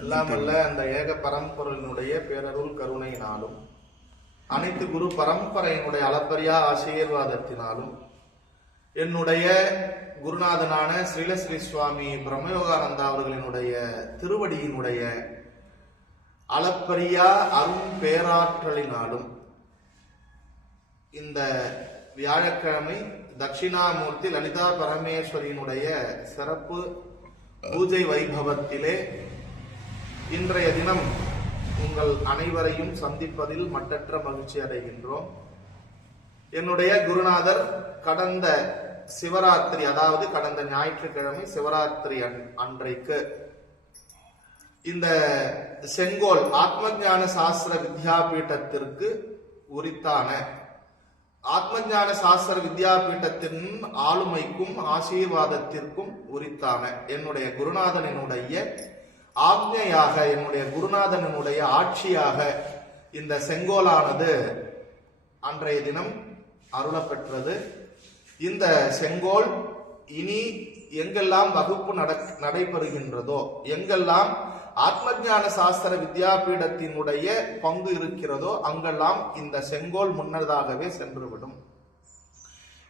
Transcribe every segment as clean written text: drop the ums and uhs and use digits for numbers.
எல்லாம் அல்ல அந்த ஏக பரம்பொருளினுடைய பேரருள் கருணையினாலும் அனைத்து குரு பரம்பரையினுடைய அளப்பரியா ஆசீர்வாதத்தினாலும் என்னுடைய குருநாதனான ஸ்ரீலஸ்ரீ சுவாமி பிரம்மயோகானந்தா அவர்களினுடைய திருவடியினுடைய அளப்பரியா அரும் பேராற்றலினாலும் இந்த வியாழக்கிழமை தட்சிணாமூர்த்தி லலிதா பரமேஸ்வரியினுடைய சிறப்பு பூஜை வைபவத்திலே இன்றைய தினம் உங்கள் அனைவரையும் சந்திப்பதில் மட்டற்ற மகிழ்ச்சி அடைகின்றோம். என்னுடைய குருநாதர் கடந்த சிவராத்திரி, அதாவது கடந்த ஞாயிற்றுக்கிழமை சிவராத்திரி அன்றைக்கு இந்த செங்கோல் ஆத்மஞான சாஸ்திர வித்யாபீட்டத்திற்கு உரித்தான ஆத்மஞான சாஸ்திர வித்யாபீட்டத்தின் ஆளுமைக்கும் ஆசீர்வாதத்திற்கும் உரித்தான என்னுடைய குருநாதனுடைய ஆக்ஞையாக, என்னுடைய குருநாதனுடைய ஆட்சியாக இந்த செங்கோலானது அன்றைய தினம் அருளப்பெற்றது. இந்த செங்கோல் இனி எங்கெல்லாம் வகுப்பு நடைபெறுகின்றதோ, எங்கெல்லாம் ஆத்மஞான சாஸ்திர வித்யாபீடத்தினுடைய பங்கு இருக்கிறதோ அங்கெல்லாம் இந்த செங்கோல் முன்னதாகவே சென்றுவிடும்.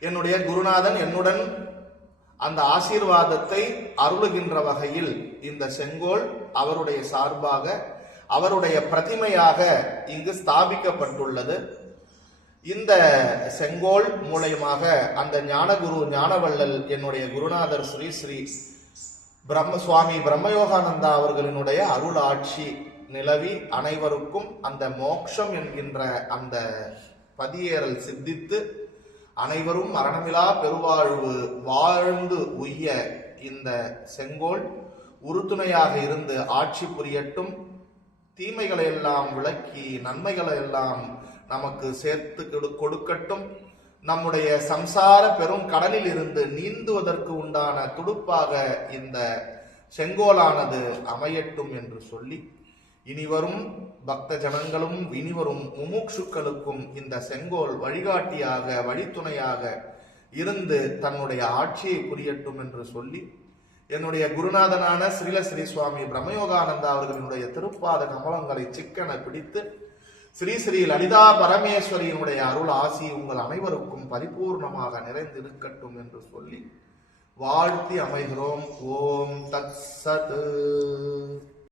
என்னுடைய குருநாதன் என்னுடன் அந்த ஆசீர்வாதத்தை அருளுகின்ற வகையில் இந்த செங்கோல் அவருடைய சார்பாக, அவருடைய பிரதிமையாக இங்கு ஸ்தாபிக்கப்பட்டுள்ளது. இந்த செங்கோல் மூலயமாக அந்த ஞானகுரு ஞானவள்ளல் என்னுடைய குருநாதர் ஸ்ரீ ஸ்ரீ சுவாமி பிரம்மயோகானந்தா அவர்களினுடைய அருள் ஆட்சி நிலவி அனைவருக்கும் அந்த மோட்சம் என்கின்ற அந்த பதியேறல் சித்தித்து அனைவரும் மரணமிலா பெருவாழ்வு வாழ்ந்து உய்ய இந்த செங்கோல் உறுதுணையாக இருந்து ஆட்சி புரியட்டும். தீமைகளை எல்லாம் விளக்கி நன்மைகளை எல்லாம் நமக்கு சேர்த்து கொடுக்கட்டும். நம்முடைய சம்சார பெரும் கடலில் இருந்து நீந்துவதற்கு உண்டான துடுப்பாக இந்த செங்கோலானது அமையட்டும் என்று சொல்லி, இனிவரும் பக்த ஜனங்களும் இனிவரும் முமுட்சுக்களுக்கும் இந்த செங்கோல் வழிகாட்டியாக வழித்துணையாக இருந்து தன்னுடைய ஆட்சியை புரியட்டும் என்று சொல்லி, என்னுடைய குருநாதனான ஸ்ரீலஸ்ரீ சுவாமி பிரம்மயோகானந்தா அவர்களினுடைய திருப்பாத கமலங்களை சிக்கன பிடித்து ஸ்ரீ ஸ்ரீ லலிதா பரமேஸ்வரியினுடைய அருள் ஆசி உங்கள் அனைவருக்கும் பரிபூர்ணமாக நிறைந்திருக்கட்டும் என்று சொல்லி வாழ்த்தி அமைகிறோம். ஓம் தத் சத்.